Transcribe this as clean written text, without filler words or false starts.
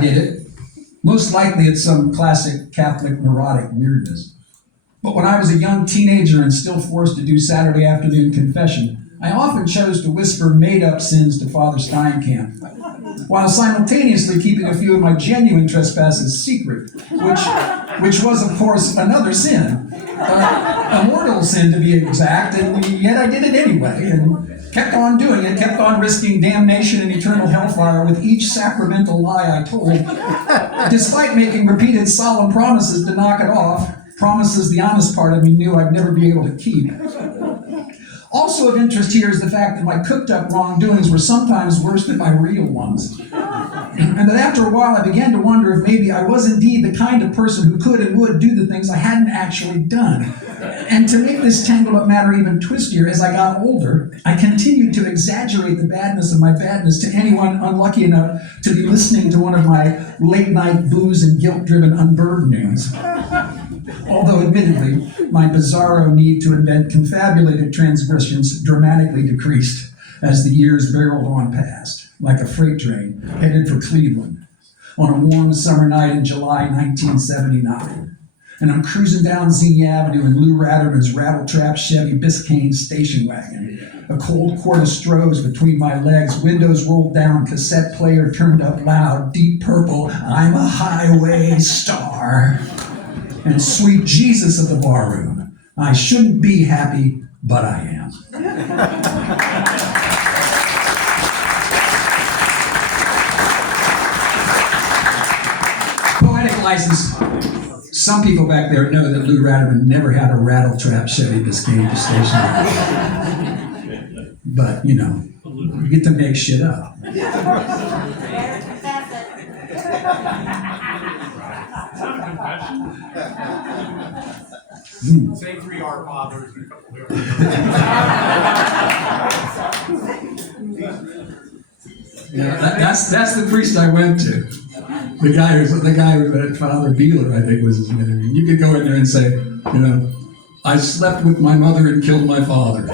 did it. Most likely it's some classic Catholic neurotic weirdness. But when I was a young teenager and still forced to do Saturday afternoon confession, I often chose to whisper made-up sins to Father Steinkamp, while simultaneously keeping a few of my genuine trespasses secret, which was, of course, another sin. A mortal sin, to be exact, and yet I did it anyway, and kept on doing it, kept on risking damnation and eternal hellfire with each sacramental lie I told, despite making repeated solemn promises to knock it off, promises the honest part of me knew I'd never be able to keep. Also of interest here is the fact that my cooked-up wrongdoings were sometimes worse than my real ones. And that after a while I began to wonder if maybe I was indeed the kind of person who could and would do the things I hadn't actually done. And to make this tangled-up matter even twistier, as I got older, I continued to exaggerate the badness of my badness to anyone unlucky enough to be listening to one of my late-night booze and guilt-driven unburdenings. Although, admittedly, my bizarro need to invent confabulated transgressions dramatically decreased as the years barreled on past, like a freight train headed for Cleveland on a warm summer night in July 1979. And I'm cruising down Xenia Avenue in Lou Ratterman's rattle-trap Chevy Biscayne station wagon, a cold quart of Strohs between my legs, windows rolled down, cassette player turned up loud, Deep Purple, I'm a highway star. And sweet Jesus of the barroom, I shouldn't be happy, but I am. Poetic license. Some people back there know that Lou Ratterman never had a rattle-trap Chevy Biscayne station. But, you know, you get to make shit up. Say 3 Our Fathers and a couple of Yeah, that's the priest I went to. The guy who Father Beeler, I think was his name. You could go in there and say, I slept with my mother and killed my father.